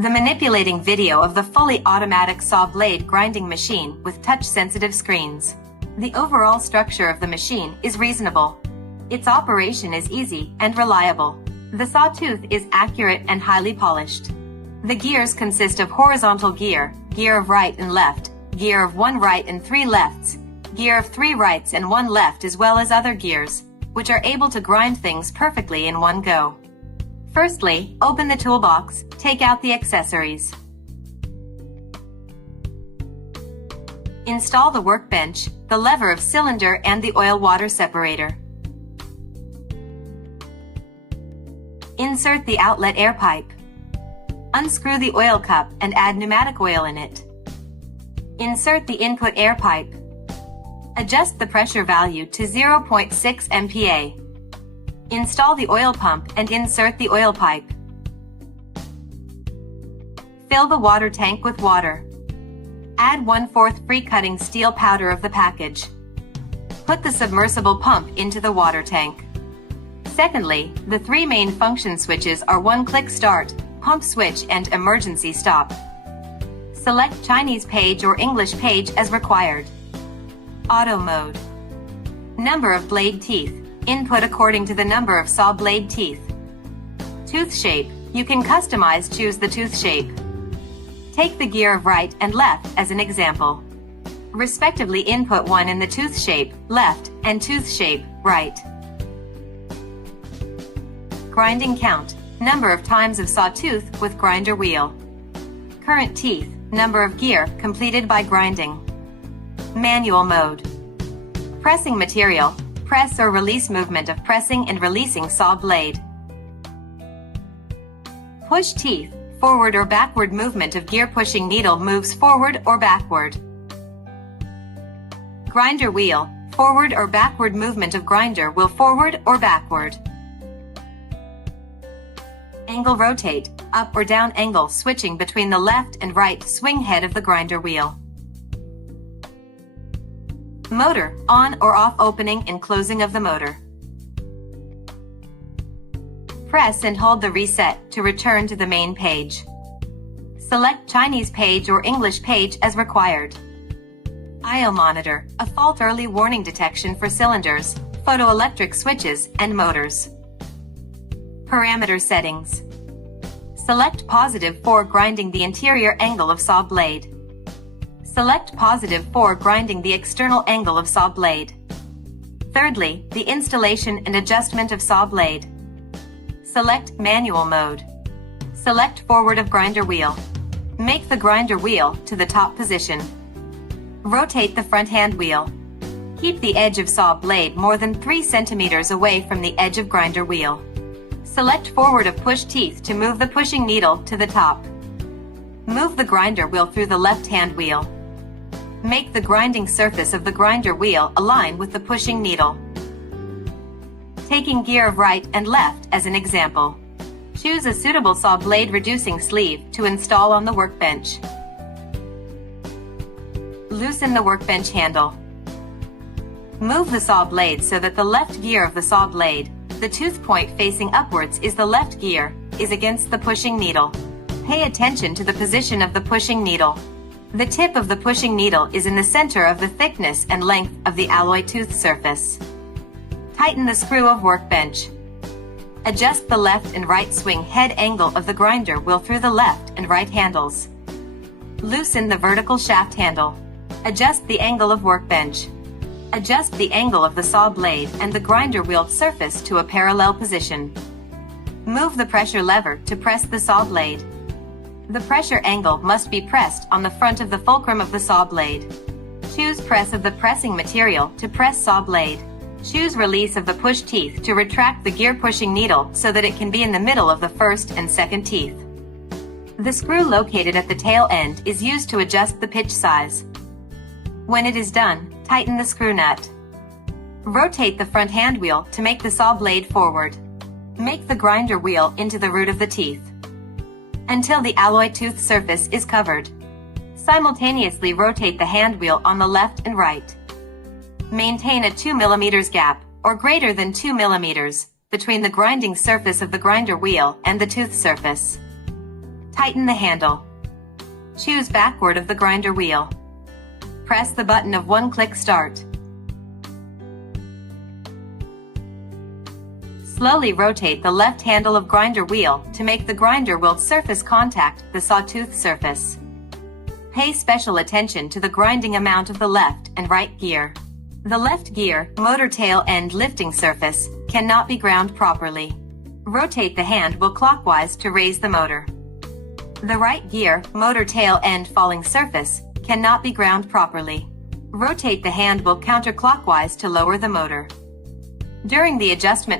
The manipulating video of the fully automatic saw blade grinding machine with touch-sensitive screens. The overall structure of the machine is reasonable. Its operation is easy and reliable. The sawtooth is accurate and highly polished. The gears consist of horizontal gear, gear of right and left, gear of 1 right and 3 lefts, gear of 3 rights and 1 left, as well as other gears, which are able to grind things perfectly in one go. Firstly, open the toolbox, take out the accessories. Install the workbench, the lever of cylinder and the oil-water separator. Insert the outlet air pipe. Unscrew the oil cup and add pneumatic oil in it. Insert the input air pipe. Adjust the pressure value to 0.6 MPa. Install the oil pump and insert the oil pipe. Fill the water tank with water. Add 1/4 free cutting steel powder of the package. Put the submersible pump into the water tank. Secondly, the 3 main function switches are 1-click start, pump switch and emergency stop. Select Chinese page or English page as required. Auto mode. Number of blade teeth. Input according to the number of saw blade teeth. Tooth shape. You can choose the tooth shape. Take the gear of right and left as an example. Respectively input 1 in the tooth shape, left, and tooth shape, right. Grinding count. Number of times of sawtooth with grinder wheel. Current teeth. Number of gear completed by grinding. Manual mode. Pressing material. Press or release movement of pressing and releasing saw blade. Push teeth. Forward or backward movement of gear. Pushing needle moves forward or backward. Grinder wheel. Forward or backward movement of grinder wheel, forward or backward. Angle rotate. Up or down angle switching between the left and right swing head of the grinder wheel. Motor, on or off opening and closing of the motor. Press and hold the reset to return to the main page. Select Chinese page or English page as required. IO monitor, a fault early warning detection for cylinders, photoelectric switches, and motors. Parameter settings. Select positive for grinding the interior angle of saw blade. Select positive for grinding the external angle of saw blade. Thirdly, the installation and adjustment of saw blade. Select manual mode. Select forward of grinder wheel. Make the grinder wheel to the top position. Rotate the front hand wheel. Keep the edge of saw blade more than 3 centimeters away from the edge of grinder wheel. Select forward of push teeth to move the pushing needle to the top. Move the grinder wheel through the left hand wheel. Make the grinding surface of the grinder wheel align with the pushing needle. Taking gear of right and left as an example. Choose a suitable saw blade reducing sleeve to install on the workbench. Loosen the workbench handle. Move the saw blade so that the left gear of the saw blade, the tooth point facing upwards, is the left gear, is against the pushing needle. Pay attention to the position of the pushing needle. The tip of the pushing needle is in the center of the thickness and length of the alloy tooth surface. Tighten the screw of workbench. Adjust the left and right swing head angle of the grinder wheel through the left and right handles. Loosen the vertical shaft handle. Adjust the angle of workbench. Adjust the angle of the saw blade and the grinder wheel surface to a parallel position. Move the pressure lever to press the saw blade. The pressure angle must be pressed on the front of the fulcrum of the saw blade. Choose press of the pressing material to press saw blade. Choose release of the push teeth to retract the gear pushing needle so that it can be in the middle of the first and second teeth. The screw located at the tail end is used to adjust the pitch size. When it is done, tighten the screw nut. Rotate the front hand wheel to make the saw blade forward. Make the grinder wheel into the root of the teeth until the alloy tooth surface is covered. Simultaneously rotate the hand wheel on the left and right. Maintain a 2 mm gap, or greater than 2 mm, between the grinding surface of the grinder wheel and the tooth surface. Tighten the handle. Choose backward of the grinder wheel. Press the button of one-click start. Slowly rotate the left handle of grinder wheel to make the grinder wheel surface contact the sawtooth surface. Pay special attention to the grinding amount of the left and right gear. The left gear, motor tail end lifting surface, cannot be ground properly. Rotate the hand wheel clockwise to raise the motor. The right gear, motor tail end falling surface, cannot be ground properly. Rotate the hand wheel counterclockwise to lower the motor. During the adjustment